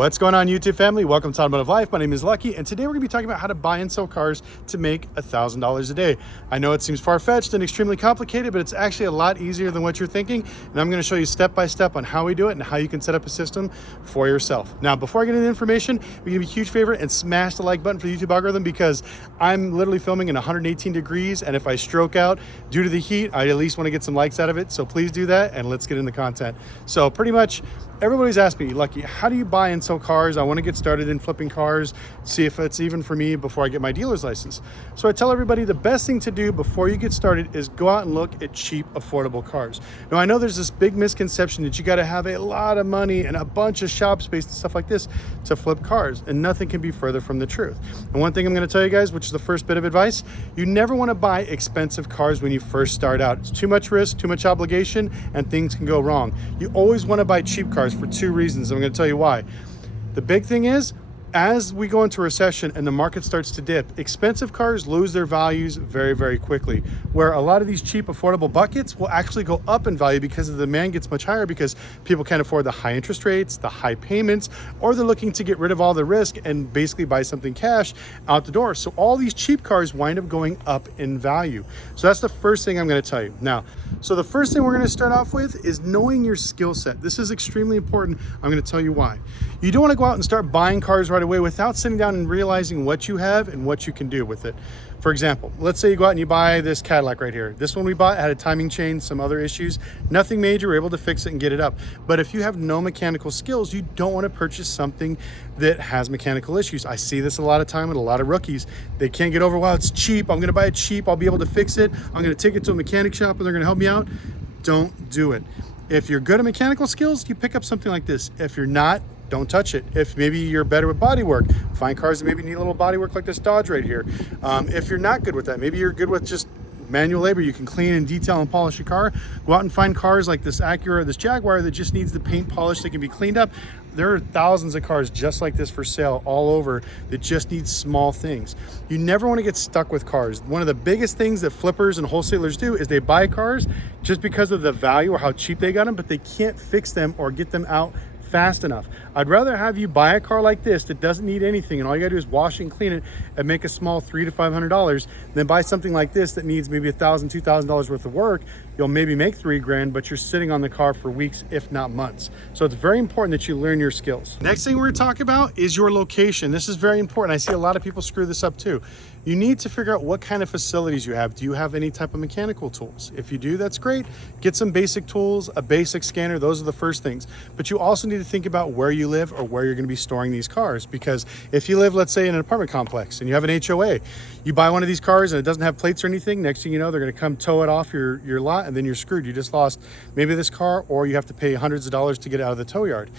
What's going on, YouTube family? Welcome to Automotive Life. My name is Lucky, and today we're going to be talking about how to buy and sell cars to make $1,000 a day. I know it seems far-fetched and extremely complicated, but it's actually a lot easier than what you're thinking, and I'm going to show you step by step on how we do it and how you can set up a system for yourself. Now, before I get into the information, we give you a huge favor and smash the like button for the YouTube algorithm, because I'm literally filming in 118 degrees, and if I stroke out due to the heat, I at least want to get some likes out of it. So please do that, and let's get into content. So pretty much everybody's asked me, Lucky, how do you buy and sell cars? I want to get started in flipping cars, see if it's even for me before I get my dealer's license. So I tell everybody the best thing to do before you get started is go out and look at cheap, affordable cars. Now, I know there's this big misconception that you got to have a lot of money and a bunch of shop space and stuff like this to flip cars, and nothing can be further from the truth. And one thing I'm going to tell you guys, which is the first bit of advice, you never want to buy expensive cars when you first start out. It's too much risk, too much obligation, and things can go wrong. You always want to buy cheap cars for two reasons. I'm going to tell you why. The big thing is, as we go into recession and the market starts to dip, expensive cars lose their values very, very quickly, where a lot of these cheap, affordable buckets will actually go up in value because the demand gets much higher, because people can't afford the high interest rates, the high payments, or they're looking to get rid of all the risk and basically buy something cash out the door. So all these cheap cars wind up going up in value. So that's the first thing I'm going to tell you. Now, so the first thing we're going to start off with is knowing your skill set. This is extremely important. I'm going to tell you why. You don't want to go out and start buying cars right away without sitting down and realizing what you have and what you can do with it. For example, let's say you go out and you buy this Cadillac right here. This one we bought had a timing chain, some other issues, nothing major. We're able to fix it and get it up. But if you have no mechanical skills, you don't want to purchase something that has mechanical issues. I see this a lot of time with a lot of rookies. They can't get over, well, it's cheap, I'm going to buy it cheap, I'll be able to fix it, I'm going to take it to a mechanic shop and they're going to help me out. Don't do it. If you're good at mechanical skills, you pick up something like this. If you're not, don't touch it. If maybe you're better with body work, find cars that maybe need a little body work like this Dodge right here. If you're not good with that, maybe you're good with just manual labor, you can clean and detail and polish your car. Go out and find cars like this Acura, this Jaguar that just needs the paint polish that can be cleaned up. There are thousands of cars just like this for sale all over that just need small things. You never want to get stuck with cars. One of the biggest things that flippers and wholesalers do is they buy cars just because of the value or how cheap they got them, but they can't fix them or get them out fast enough. I'd rather have you buy a car like this that doesn't need anything and all you gotta do is wash and clean it and make a small $300 to $500 than buy something like this that needs maybe $1,000, $2,000 worth of work. You'll maybe make $3,000, but you're sitting on the car for weeks, if not months. So it's very important that you learn your skills. Next thing we're gonna talk about is your location. This is very important. I see a lot of people screw this up too. You need to figure out what kind of facilities you have. Do you have any type of mechanical tools? If you do, that's great. Get some basic tools, a basic scanner. Those are the first things. But you also need to think about where you live or where you're going to be storing these cars. Because if you live, let's say, in an apartment complex and you have an HOA, you buy one of these cars and it doesn't have plates or anything, next thing you know, they're going to come tow it off your lot, and then you're screwed. You just lost maybe this car, or you have to pay hundreds of dollars to get it out of the tow yard.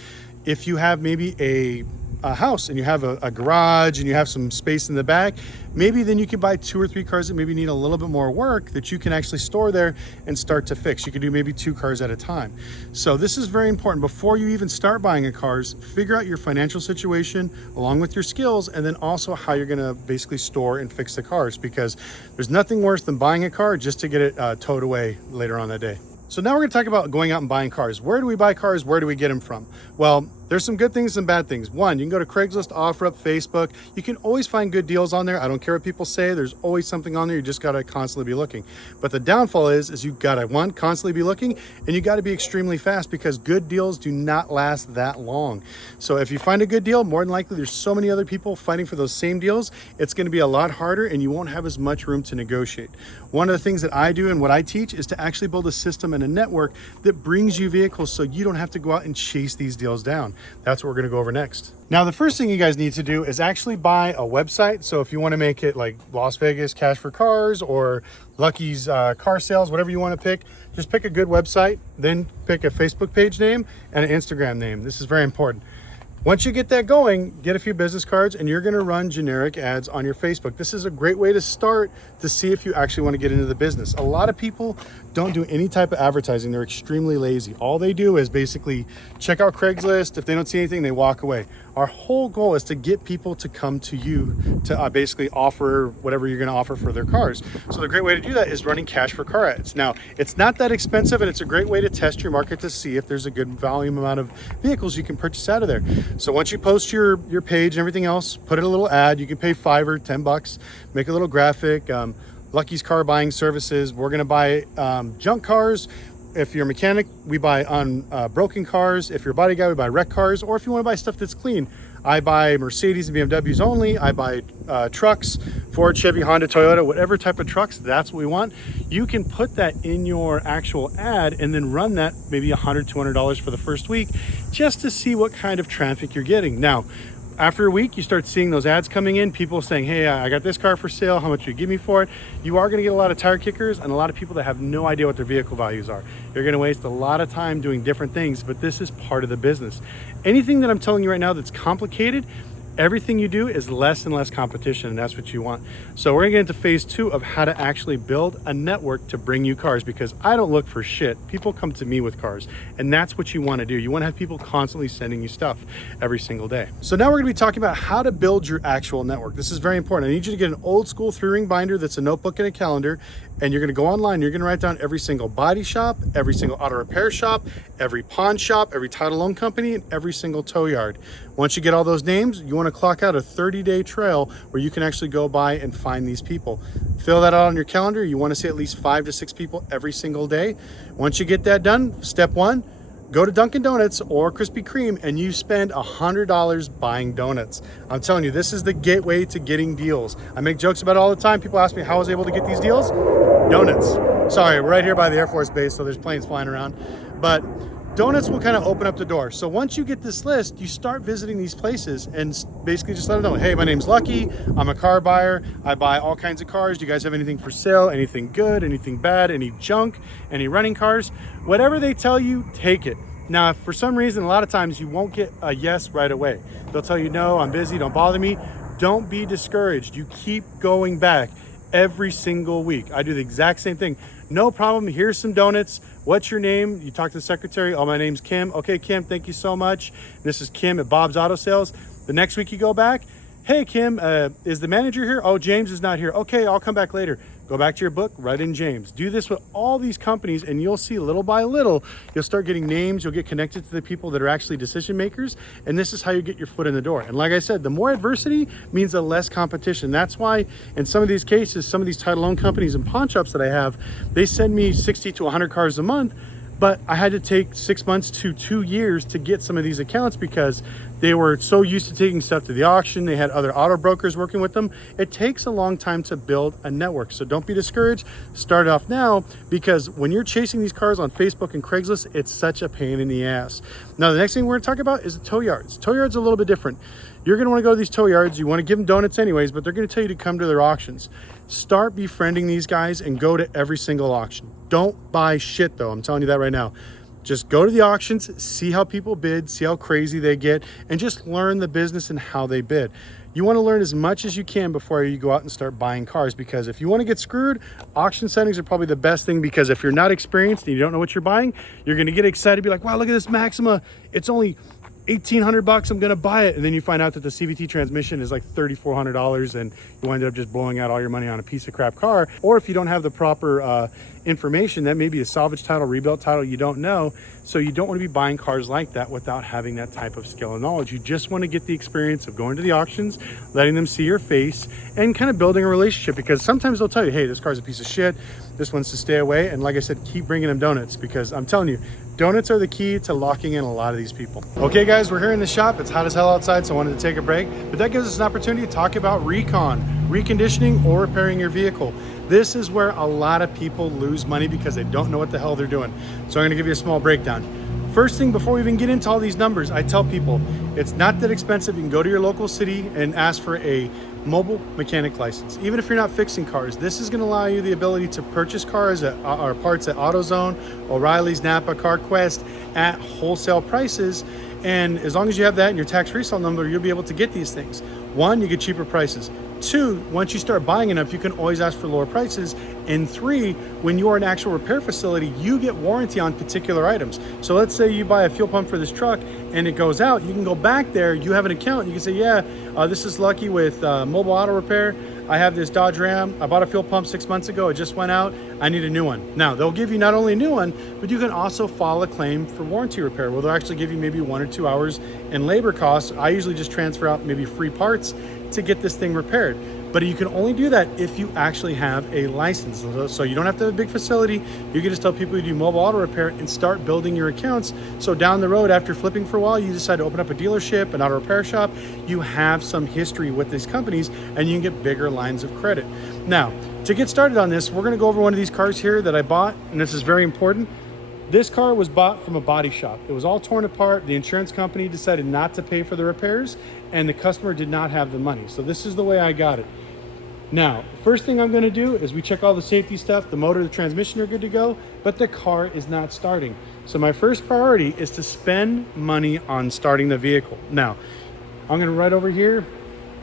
If you have maybe a house and you have a garage and you have some space in the back, maybe then you can buy 2 or 3 cars that maybe need a little bit more work that you can actually store there and start to fix. You can do maybe 2 cars at a time. So this is very important. Before you even start buying a cars, figure out your financial situation along with your skills, and then also how you're gonna basically store and fix the cars, because there's nothing worse than buying a car just to get it towed away later on that day. So now we're going to talk about going out and buying cars. Where do we buy cars? Where do we get them from? Well, there's some good things and bad things. One, you can go to Craigslist, OfferUp, Facebook. You can always find good deals on there. I don't care what people say. There's always something on there. You just got to constantly be looking. But the downfall is you got to, one, constantly be looking, and you got to be extremely fast, because good deals do not last that long. So if you find a good deal, more than likely there's so many other people fighting for those same deals, it's going to be a lot harder and you won't have as much room to negotiate. One of the things that I do and what I teach is to actually build a system and a network that brings you vehicles so you don't have to go out and chase these deals down. That's what we're going to go over next. Now, the first thing you guys need to do is actually buy a website. So if you want to make it like Las Vegas Cash for Cars or Lucky's car sales, whatever you want to pick, just pick a good website, then pick a Facebook page name and an Instagram name. This is very important. Once you get that going, get a few business cards and you're going to run generic ads on your Facebook. This is a great way to start to see if you actually want to get into the business. A lot of people don't do any type of advertising. They're extremely lazy. All they do is basically check out Craigslist. If they don't see anything, they walk away. Our whole goal is to get people to come to you to basically offer whatever you're going to offer for their cars. So the great way to do that is running cash for car ads. Now, it's not that expensive, and it's a great way to test your market to see if there's a good volume amount of vehicles you can purchase out of there. So once you post your page and everything else, put in a little ad. You can pay $5 or $10, make a little graphic. Lucky's Car Buying Services. We're gonna buy junk cars. If you're a mechanic, we buy on broken cars. If you're a body guy, we buy wrecked cars. Or if you want to buy stuff that's clean, I buy Mercedes and BMWs only. I buy trucks, Ford, Chevy, Honda, Toyota, whatever type of trucks, that's what we want. You can put that in your actual ad and then run that maybe $100, $200 for the first week just to see what kind of traffic you're getting. Now, after a week, you start seeing those ads coming in, people saying, hey, I got this car for sale, how much do you give me for it? You are gonna get a lot of tire kickers and a lot of people that have no idea what their vehicle values are. You're gonna waste a lot of time doing different things, but this is part of the business. Anything that I'm telling you right now that's complicated, everything you do is less and less competition, and that's what you want. So we're gonna get into phase 2 of how to actually build a network to bring you cars, because I don't look for shit. People come to me with cars, and that's what you wanna do. You wanna have people constantly sending you stuff every single day. So now we're gonna be talking about how to build your actual network. This is very important. I need you to get an old school 3-ring binder that's a notebook and a calendar, and you're gonna go online, you're gonna write down every single body shop, every single auto repair shop, every pawn shop, every title loan company, and every single tow yard. Once you get all those names, you wanna clock out a 30-day trail where you can actually go by and find these people. Fill that out on your calendar. You wanna see at least 5 to 6 people every single day. Once you get that done, step 1, go to Dunkin' Donuts or Krispy Kreme and you spend $100 buying donuts. I'm telling you, this is the gateway to getting deals. I make jokes about it all the time. People ask me how I was able to get these deals. Donuts. Sorry, we're right here by the Air Force Base, so there's planes flying around. But donuts will kind of open up the door. So once you get this list, you start visiting these places and basically just let them know, hey, my name's Lucky, I'm a car buyer, I buy all kinds of cars. Do you guys have anything for sale? Anything good, anything bad, any junk, any running cars? Whatever they tell you, take it. Now, if for some reason, a lot of times you won't get a yes right away. They'll tell you, no, I'm busy, don't bother me. Don't be discouraged. You keep going back every single week. I do the exact same thing. No problem, here's some donuts. What's your name? You talk to the secretary. Oh, my name's Kim. Okay, Kim, thank you so much. This is Kim at Bob's Auto Sales. The next week you go back. Hey, Kim, is the manager here? Oh, James is not here. Okay, I'll come back later. Go back to your book, write in James. Do this with all these companies and you'll see little by little, you'll start getting names, you'll get connected to the people that are actually decision makers, and this is how you get your foot in the door. And like I said, the more adversity means the less competition. That's why in some of these cases, some of these title loan companies and pawn shops that I have, they send me 60 to 100 cars a month, but I had to take 6 months to 2 years to get some of these accounts because they were so used to taking stuff to the auction. They had other auto brokers working with them. It takes a long time to build a network. So don't be discouraged. Start off now, because when you're chasing these cars on Facebook and Craigslist, it's such a pain in the ass. Now, the next thing we're gonna talk about is the tow yards. Tow yards are a little bit different. You're gonna wanna go to these tow yards. You wanna give them donuts anyways, but they're gonna tell you to come to their auctions. Start befriending these guys and go to every single auction. Don't buy shit though, I'm telling you that right now. Just go to the auctions, see how people bid, see how crazy they get, and just learn the business and how they bid. You want to learn as much as you can before you go out and start buying cars, because if you want to get screwed, auction settings are probably the best thing, because if you're not experienced and you don't know what you're buying, you're going to get excited, be like, wow, look at this Maxima. It's only $1,800, I'm gonna buy it. And then you find out that the CVT transmission is like $3,400 and you wind up just blowing out all your money on a piece of crap car. Or if you don't have the proper information, that may be a salvage title, rebuilt title, you don't know. So you don't want to be buying cars like that without having that type of skill and knowledge. You just want to get the experience of going to the auctions, letting them see your face, and kind of building a relationship, because sometimes they'll tell you, hey, this car's a piece of shit, this one's to stay away. And like I said, keep bringing them donuts, because I'm telling you, donuts are the key to locking in a lot of these people. Okay guys, we're here in the shop. It's hot as hell outside, so I wanted to take a break, but that gives us an opportunity to talk about reconditioning or repairing your vehicle. This is where a lot of people lose money because they don't know what the hell they're doing. So I'm gonna give you a small breakdown. First thing, before we even get into all these numbers, I tell people it's not that expensive. You can go to your local city and ask for a mobile mechanic license. Even if you're not fixing cars, this is going to allow you the ability to purchase cars or parts at AutoZone, O'Reilly's, Napa, CarQuest at wholesale prices. And as long as you have that in your tax resale number, you'll be able to get these things. One, you get cheaper prices. Two, once you start buying enough, you can always ask for lower prices. And three, when you're an actual repair facility, you get warranty on particular items. So let's say you buy a fuel pump for this truck and it goes out, you can go back there, you have an account, you can say, yeah, this is Lucky with Mobile Auto Repair. I have this Dodge Ram. I bought a fuel pump 6 months ago. It just went out. I need a new one. Now, they'll give you not only a new one, but you can also file a claim for warranty repair, where they'll actually give you maybe 1 or 2 hours and labor costs, I usually just transfer out maybe free parts to get this thing repaired. But you can only do that if you actually have a license. So you don't have to have a big facility. You can just tell people you do mobile auto repair and start building your accounts. So down the road, after flipping for a while, you decide to open up a dealership, an auto repair shop. You have some history with these companies and you can get bigger lines of credit. Now, to get started on this, we're gonna go over one of these cars here that I bought, and this is very important. This car was bought from a body shop. It was all torn apart. The insurance company decided not to pay for the repairs, and the customer did not have the money. So this is the way I got it. Now, first thing I'm gonna do is we check all the safety stuff. The motor, the transmission are good to go, but the car is not starting. So my first priority is to spend money on starting the vehicle. Now, I'm gonna right over here.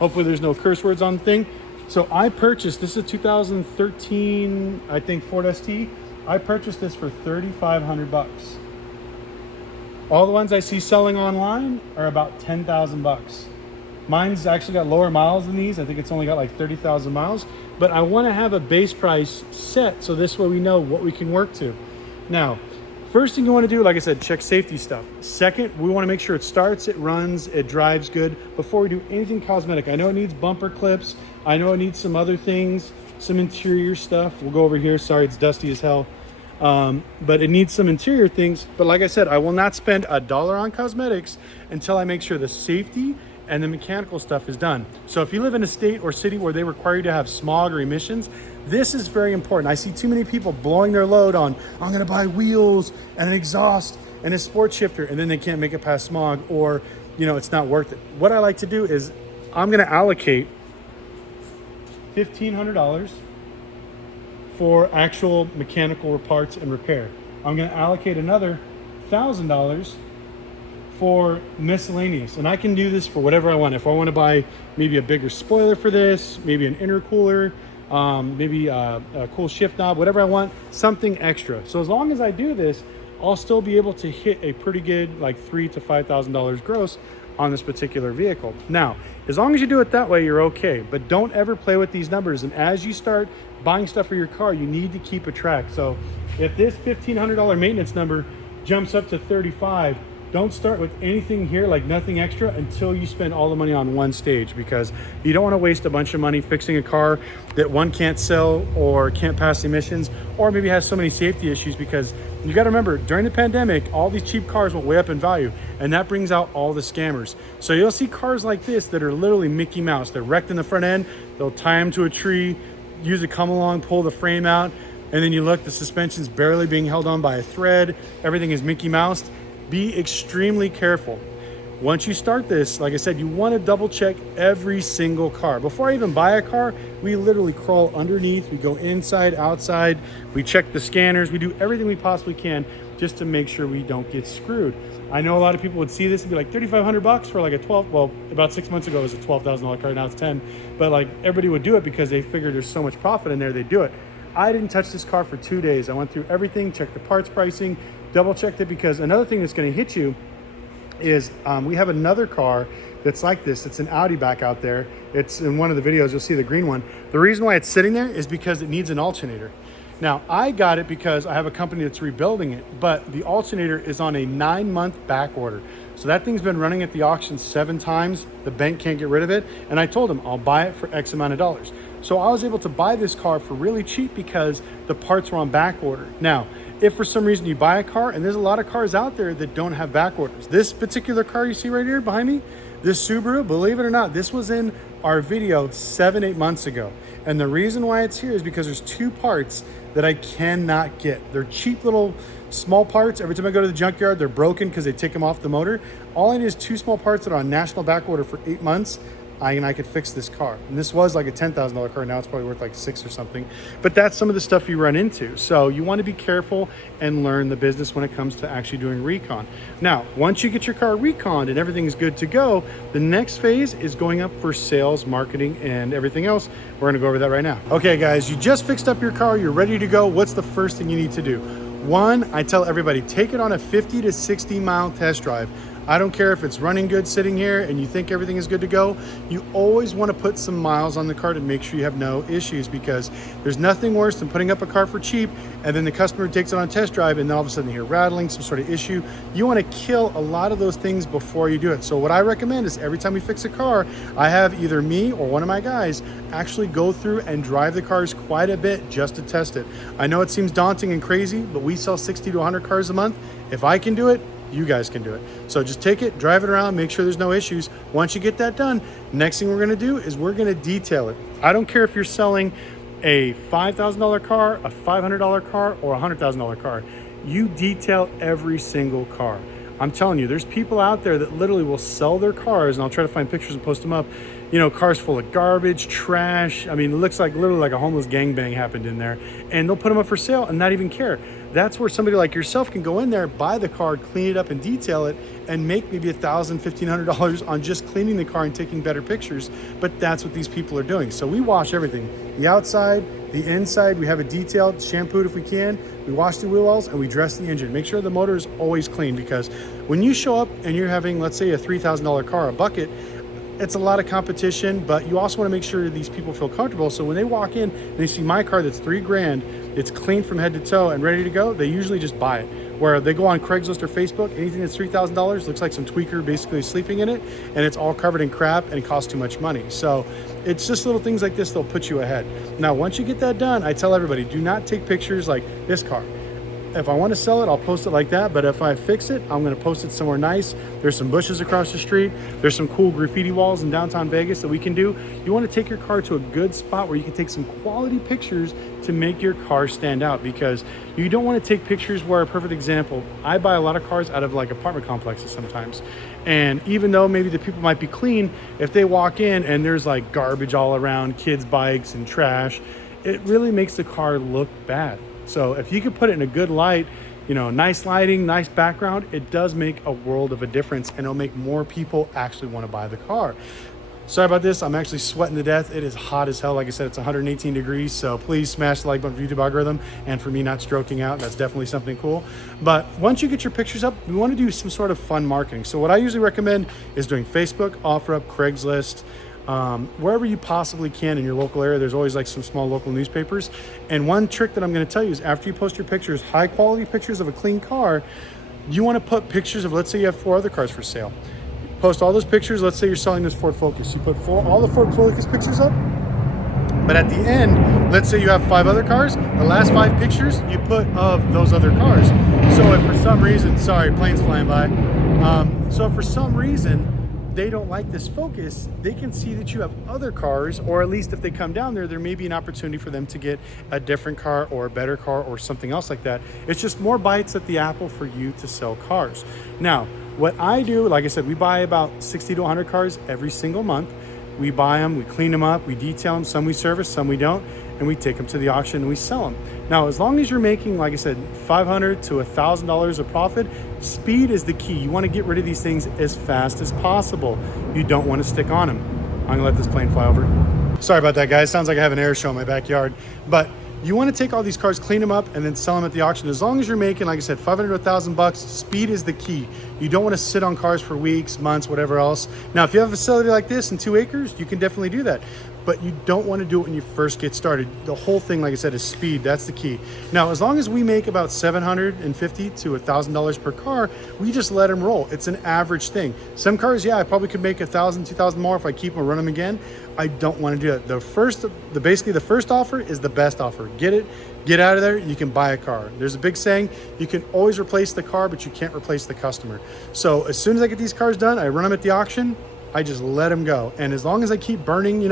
Hopefully there's no curse words on the thing. So I purchased, this is a 2013, I think, Ford ST. I purchased this for $3,500. All the ones I see selling online are about 10,000 bucks. Mine's actually got lower miles than these. I think it's only got like 30,000 miles, but I want to have a base price set so this way we know what we can work to. Now, first thing you want to do, like I said, check safety stuff. Second, we want to make sure it starts, it runs, it drives good before we do anything cosmetic. I know it needs bumper clips. I know it needs some other things, some interior stuff. We'll go over here. Sorry, it's dusty as hell. But it needs some interior things. But like I said, I will not spend $1 on cosmetics until I make sure the safety and the mechanical stuff is done. So if you live in a state or city where they require you to have smog or emissions, this is very important. I see too many people blowing their load on, I'm gonna buy wheels and an exhaust and a sport shifter, and then they can't make it past smog, or it's not worth it. What I like to do is I'm gonna allocate $1,500 for actual mechanical parts and repair. I'm gonna allocate another $1,000 for miscellaneous, and I can do this for whatever I want. If I want to buy maybe a bigger spoiler for this, maybe an intercooler, maybe a cool shift knob, whatever I want, something extra. So as long as I do this, I'll still be able to hit a pretty good like $3,000 to $5,000 gross on this particular vehicle. Now, as long as you do it that way, you're okay, but don't ever play with these numbers. And as you start buying stuff for your car, you need to keep a track. So if this $1,500 maintenance number jumps up to 35, don't start with anything here, like nothing extra, until you spend all the money on one stage, because you don't want to waste a bunch of money fixing a car that one can't sell or can't pass emissions, or maybe has so many safety issues. Because you got to remember, during the pandemic, all these cheap cars went way up in value, and that brings out all the scammers. So you'll see cars like this that are literally Mickey Mouse. They're wrecked in the front end. They'll tie them to a tree, use a come along, pull the frame out, and then you look, the suspension's barely being held on by a thread. Everything is Mickey Mouse. Be extremely careful. Once you start this, like I said, you want to double check every single car. Before I even buy a car, we literally crawl underneath, we go inside, outside, we check the scanners, we do everything we possibly can just to make sure we don't get screwed. I know a lot of people would see this and be like, $3,500 for like a 12, well, about 6 months ago it was a $12,000 car, now it's 10. But like everybody would do it because they figured there's so much profit in there, they do it. I didn't touch this car for 2 days. I went through everything, checked the parts pricing, double checked it, because another thing that's going to hit you is we have another car that's like this. It's an Audi back out there. It's in one of the videos, you'll see the green one. The reason why it's sitting there is because it needs an alternator. Now, I got it because I have a company that's rebuilding it, but the alternator is on a 9-month back order. So that thing's been running at the auction 7 times. The bank can't get rid of it. And I told them I'll buy it for X amount of dollars. So I was able to buy this car for really cheap because the parts were on back order. Now, if for some reason you buy a car, and there's a lot of cars out there that don't have back orders. This particular car you see right here behind me, this Subaru, believe it or not, this was in our video 7-8 months ago. And the reason why it's here is because there's 2 parts that I cannot get. They're cheap little small parts. Every time I go to the junkyard, they're broken because they take them off the motor. All I need is 2 small parts that are on national back order for 8 months. And I could fix this car. And this was like a $10,000 car. Now it's probably worth like 6 or something. But that's some of the stuff you run into. So you want to be careful and learn the business when it comes to actually doing recon. Now, once you get your car reconned and everything's good to go, the next phase is going up for sales, marketing, and everything else. We're going to go over that right now. Okay, guys, you just fixed up your car. You're ready to go. What's the first thing you need to do? One, I tell everybody, take it on a 50 to 60 mile test drive. I don't care if it's running good sitting here and you think everything is good to go. You always want to put some miles on the car to make sure you have no issues, because there's nothing worse than putting up a car for cheap and then the customer takes it on a test drive and then all of a sudden you hear rattling, some sort of issue. You want to kill a lot of those things before you do it. So what I recommend is every time we fix a car, I have either me or one of my guys actually go through and drive the cars quite a bit just to test it. I know it seems daunting and crazy, but we sell 60 to 100 cars a month. If I can do it, you guys can do it. So just take it, drive it around, make sure there's no issues. Once you get that done, next thing we're gonna do is we're gonna detail it. I don't care if you're selling a $5,000 car, a $500 car, or a $100,000 car. You detail every single car. I'm telling you, there's people out there that literally will sell their cars, and I'll try to find pictures and post them up. You know, cars full of garbage, trash. I mean, it looks like literally like a homeless gangbang happened in there, and they'll put them up for sale and not even care. That's where somebody like yourself can go in there, buy the car, clean it up and detail it, and make maybe $1,000, $1,500 on just cleaning the car and taking better pictures. But that's what these people are doing. So we wash everything, the outside, the inside. We have it detailed, shampooed if we can. We wash the wheel wells and we dress the engine. Make sure the motor is always clean, because when you show up and you're having, let's say, a $3,000 car, a bucket, it's a lot of competition, but you also want to make sure these people feel comfortable. So when they walk in and they see my car that's $3,000, it's clean from head to toe and ready to go, they usually just buy it. Where they go on Craigslist or Facebook, anything that's $3,000 looks like some tweaker basically sleeping in it, and it's all covered in crap and it costs too much money. So it's just little things like this that'll put you ahead. Now, once you get that done, I tell everybody, do not take pictures like this car. If I want to sell it, I'll post it like that. But if I fix it, I'm going to post it somewhere nice. There's some bushes across the street. There's some cool graffiti walls in downtown Vegas that we can do. You want to take your car to a good spot where you can take some quality pictures to make your car stand out, because you don't want to take pictures where, a perfect example, I buy a lot of cars out of like apartment complexes sometimes. And even though maybe the people might be clean, if they walk in and there's like garbage all around, kids' bikes and trash, it really makes the car look bad. So if you could put it in a good light, you know, nice lighting, nice background, it does make a world of a difference, and it'll make more people actually want to buy the car. Sorry about this. I'm actually sweating to death. It is hot as hell. Like I said, it's 118 degrees. So please smash the like button for YouTube algorithm. And for me not stroking out, that's definitely something cool. But once you get your pictures up, we want to do some sort of fun marketing. So what I usually recommend is doing Facebook, OfferUp, Craigslist, wherever you possibly can in your local area. There's always like some small local newspapers. And one trick that I'm going to tell you is, after you post your pictures, high quality pictures of a clean car, you want to put pictures of, let's say you have 4 other cars for sale. Post all those pictures. Let's say you're selling this Ford Focus. You put all the Ford Focus pictures up, but at the end, let's say you have 5 other cars. The last 5 pictures you put of those other cars. So if for some reason, sorry, plane's flying by. So if for some reason they don't like this Focus, they can see that you have other cars, or at least if they come down there, there may be an opportunity for them to get a different car or a better car or something else like that. It's just more bites at the apple for you to sell cars. Now, what I do, like I said, we buy about 60 to 100 cars every single month. We buy them, we clean them up, we detail them, some we service, some we don't, and we take them to the auction and we sell them. Now, as long as you're making, like I said, $500 to $1,000 of profit, speed is the key. You want to get rid of these things as fast as possible. You don't want to stick on them. I'm gonna let this plane fly over. Sorry about that, guys. Sounds like I have an air show in my backyard. But you want to take all these cars, clean them up, and then sell them at the auction. As long as you're making, like I said, $500 to $1,000, speed is the key. You don't want to sit on cars for weeks, months, whatever else. Now, if you have a facility like this in 2 acres, you can definitely do that. But you don't want to do it when you first get started. The whole thing, like I said, is speed. That's the key. Now, as long as we make about $750 to $1,000 per car, we just let them roll. It's an average thing. Some cars, yeah, I probably could make $1,000, $2,000 more if I keep them or run them again. I don't want to do that. Basically the first offer is the best offer. Get it, get out of there, you can buy a car. There's a big saying, you can always replace the car, but you can't replace the customer. So as soon as I get these cars done, I run them at the auction, I just let them go. And as long as I keep burning,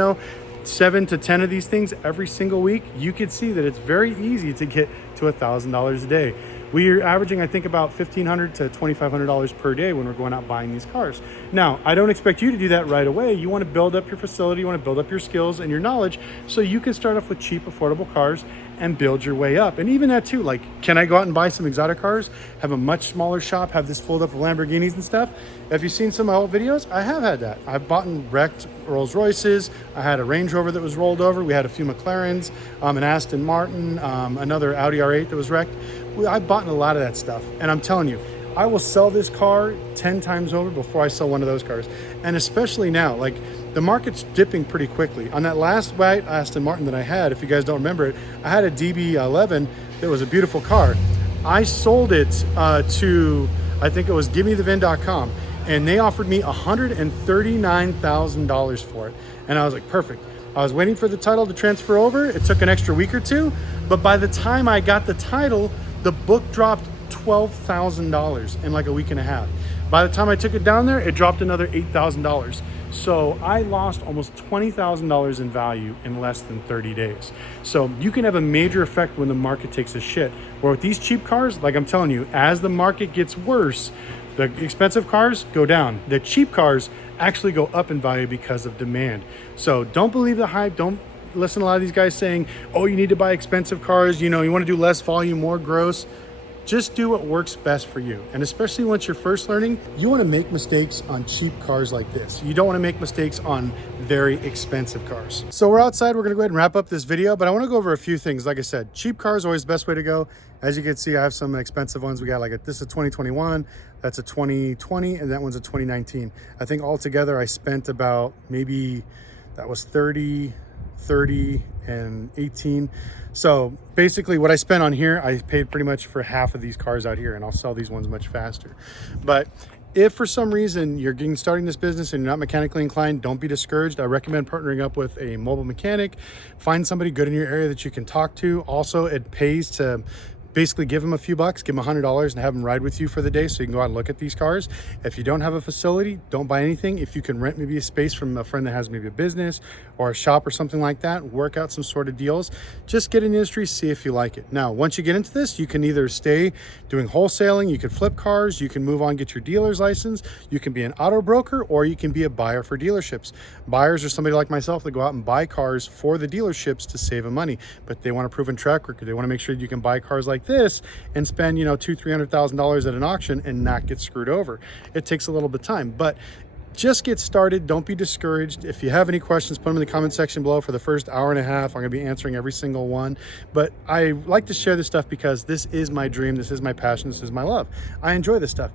7 to 10 of these things every single week, you can see that it's very easy to get to $1,000 a day. We are averaging, I think, about $1,500 to $2,500 per day when we're going out buying these cars. Now, I don't expect you to do that right away. You want to build up your facility, you want to build up your skills and your knowledge so you can start off with cheap, affordable cars and build your way up. And even that too, like, can I go out and buy some exotic cars, have a much smaller shop, have this filled up with Lamborghinis and stuff? If you've seen some of my old videos, I have had that. I've bought and wrecked Rolls Royces. I had a Range Rover that was rolled over. We had a few McLarens, an Aston Martin, another Audi R8 that was wrecked. I've bought a lot of that stuff. And I'm telling you, I will sell this car 10 times over before I sell one of those cars. And especially now, like the market's dipping pretty quickly. On that last white Aston Martin that I had, if you guys don't remember it, I had a DB11 that was a beautiful car. I sold it to, I think it was givemethevin.com, and they offered me $139,000 for it. And I was like, perfect. I was waiting for the title to transfer over. It took an extra week or two, but by the time I got the title, the book dropped $12,000 in like a week and a half. By the time I took it down there, it dropped another $8,000. So I lost almost $20,000 in value in less than 30 days. So you can have a major effect when the market takes a shit. Or with these cheap cars, like I'm telling you, as the market gets worse, the expensive cars go down. The cheap cars actually go up in value because of demand. So don't believe the hype. Don't listen to a lot of these guys saying, oh, you need to buy expensive cars. You know, you want to do less volume, more gross. Just do what works best for you. And especially once you're first learning, you want to make mistakes on cheap cars like this. You don't want to make mistakes on very expensive cars. So we're outside, we're gonna go ahead and wrap up this video, but I want to go over a few things. Like I said, cheap cars are always the best way to go. As you can see, I have some expensive ones. We got like this is a 2021, that's a 2020, and that one's a 2019. I think altogether I spent about maybe, that was 30, and 18. So basically what I spent on here, I paid pretty much for half of these cars out here, and I'll sell these ones much faster. But if for some reason you're starting this business and you're not mechanically inclined, don't be discouraged. I recommend partnering up with a mobile mechanic. Find somebody good in your area that you can talk to. Also, it pays to basically give them a few bucks, give them $100 and have them ride with you for the day so you can go out and look at these cars. If you don't have a facility, don't buy anything. If you can rent maybe a space from a friend that has maybe a business or a shop or something like that, work out some sort of deals. Just get in the industry, see if you like it. Now, once you get into this, you can either stay doing wholesaling, you can flip cars, you can move on, get your dealer's license, you can be an auto broker, or you can be a buyer for dealerships. Buyers are somebody like myself that go out and buy cars for the dealerships to save them money, but they want a proven track record. They want to make sure you can buy cars like this and spend, you know, $200,000-$300,000 at an auction and not get screwed over. It takes a little bit of time, but just get started. Don't be discouraged. If you have any questions, put them in the comment section below. For the first hour and a half, I'm going to be answering every single one. But I like to share this stuff because this is my dream. This is my passion. This is my love. I enjoy this stuff.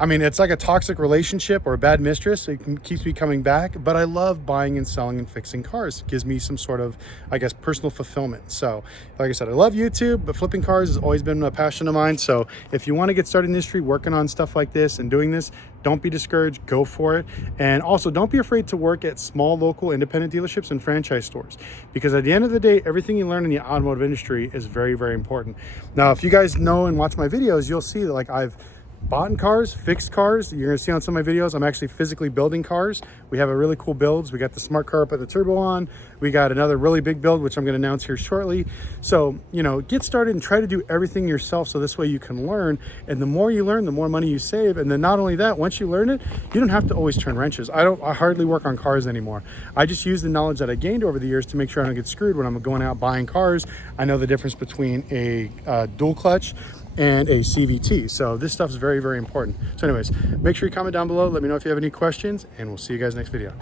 I mean, it's like a toxic relationship or a bad mistress. It keeps me coming back, but I love buying and selling and fixing cars. It gives me some sort of, I guess, personal fulfillment. So like I said, I love YouTube, but flipping cars has always been a passion of mine. So if you want to get started in the industry, working on stuff like this and doing this, don't be discouraged, go for it. And also don't be afraid to work at small local independent dealerships and franchise stores, because at the end of the day, everything you learn in the automotive industry is very, very important. Now, if you guys know and watch my videos, you'll see that like I've bought in cars, fixed cars. You're gonna see on some of my videos, I'm actually physically building cars. We have a really cool builds. We got the smart car up at the turbo on. We got another really big build, which I'm gonna announce here shortly. So, you know, get started and try to do everything yourself so this way you can learn. And the more you learn, the more money you save. And then not only that, once you learn it, you don't have to always turn wrenches. I hardly work on cars anymore. I just use the knowledge that I gained over the years to make sure I don't get screwed when I'm going out buying cars. I know the difference between a dual clutch and a CVT. So this stuff is very, very important. So anyways, make sure you comment down below. Let me know if you have any questions, and we'll see you guys next video.